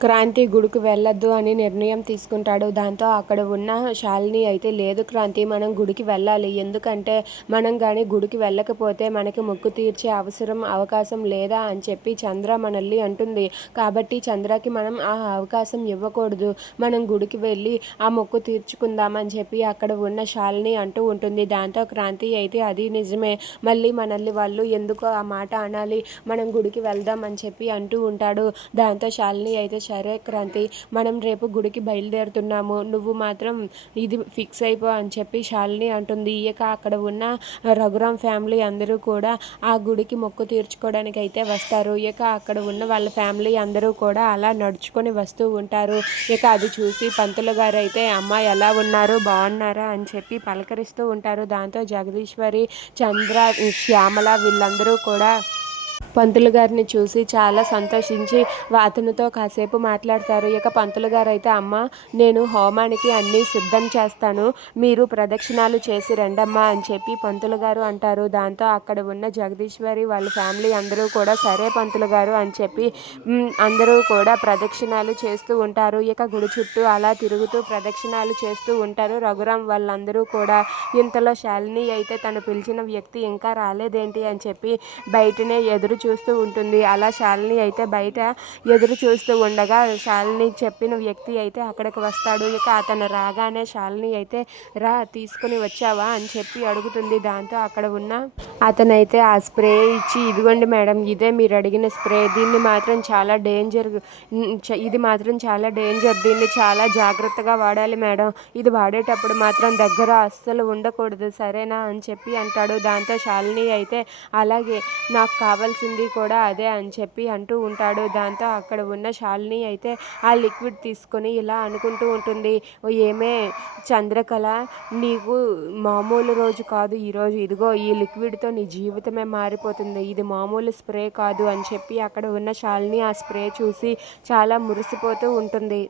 క్రాంతి గుడికి వెళ్ళొద్దు అని నిర్ణయం తీసుకుంటాడు. దాంతో అక్కడ ఉన్న శాలిని అయితే లేదు క్రాంతి మనం గుడికి వెళ్ళాలి. ఎందుకంటే మనం కానీ గుడికి వెళ్ళకపోతే మనకి మొక్కు తీర్చే అవసరం అవకాశం లేదా అని చెప్పి చంద్ర మనల్ని అంటుంది. కాబట్టి చంద్రకి మనం ఆ అవకాశం ఇవ్వకూడదు. మనం గుడికి వెళ్ళి ఆ మొక్కు తీర్చుకుందామని చెప్పి అక్కడ ఉన్న శాలిని అంటూ ఉంటుంది. దాంతో క్రాంతి అయితే అది నిజమే. మళ్ళీ మనల్ని వాళ్ళు ఎందుకు ఆ మాట అనాలి? మనం గుడికి వెళ్దాం అని చెప్పి అంటూ ఉంటాడు. దాంతో శాలిని అయితే సరే క్రాంతి మనం రేపు గుడికి బయలుదేరుతున్నాము. నువ్వు మాత్రం ఇది ఫిక్స్ అయిపో అని చెప్పి శాలిని అంటుంది. ఇక అక్కడ ఉన్న రఘురామ్ ఫ్యామిలీ అందరూ కూడా ఆ గుడికి మొక్కు తీర్చుకోవడానికి అయితే వస్తారు. ఇక అక్కడ ఉన్న వాళ్ళ ఫ్యామిలీ అందరూ కూడా అలా నడుచుకొని వస్తూ ఉంటారు. ఇక అది చూసి పంతులు గారు అయితే అమ్మ ఎలా ఉన్నారు? బాగున్నారా? అని చెప్పి పలకరిస్తూ ఉంటారు. దాంతో జగదీశ్వరి చంద్ర శ్యామల వీళ్ళందరూ కూడా పంతులు గారిని చూసి చాలా సంతోషించి అతనితో కాసేపు మాట్లాడతారు. ఇక పంతులు గారు అయితే అమ్మ నేను హోమానికి అన్నీ సిద్ధం చేస్తాను. మీరు ప్రదక్షిణాలు చేసి రండమ్మా అని చెప్పి పంతులు గారు అంటారు. దాంతో అక్కడ ఉన్న జగదీశ్వరి వాళ్ళ ఫ్యామిలీ అందరూ కూడా సరే పంతులు గారు అని చెప్పి అందరూ కూడా ప్రదక్షిణాలు చేస్తూ ఉంటారు. ఇక గుడి చుట్టూ అలా తిరుగుతూ ప్రదక్షిణాలు చేస్తూ ఉంటారు. రఘురాం వాళ్ళందరూ కూడా ఇంతలో శాలిని అయితే తను పిలిచిన వ్యక్తి ఇంకా రాలేదేంటి అని చెప్పి బయటనే ఎదురు ఎదురు చూస్తూ ఉంటుంది. అలా శాలిని అయితే బయట ఎదురు చూస్తూ ఉండగా శాలిని చెప్పిన వ్యక్తి అయితే అక్కడికి వస్తాడు. ఇక అతను రాగానే శాలిని అయితే రా తీసుకుని వచ్చావా? అని చెప్పి అడుగుతుంది. దాంతో అక్కడ ఉన్న అతనైతే ఆ స్ప్రే ఇచ్చి ఇదిగోండి మేడం ఇదే మీరు అడిగిన స్ప్రే. దీన్ని మాత్రం చాలా డేంజర్ ఇది మాత్రం చాలా డేంజర్. దీన్ని చాలా జాగ్రత్తగా వాడాలి మేడం. ఇది వాడేటప్పుడు మాత్రం దగ్గర అస్సలు ఉండకూడదు. సరేనా? అని చెప్పి అంటాడు. దాంతో శాలిని అయితే అలాగే నాకు కావాల్సిన కావాల్సింది కూడా అదే అని చెప్పి అంటూ ఉంటాడు. దాంతో అక్కడ ఉన్న శాలిని అయితే ఆ లిక్విడ్ తీసుకొని ఇలా అనుకుంటూ ఉంటుంది. ఏమే చంద్రకళ నీకు మామూలు రోజు కాదు. ఈరోజు ఇదిగో ఈ లిక్విడ్తో నీ జీవితమే మారిపోతుంది. ఇది మామూలు స్ప్రే కాదు అని చెప్పి అక్కడ ఉన్న శాలిని ఆ స్ప్రే చూసి చాలా మురిసిపోతూ ఉంటుంది.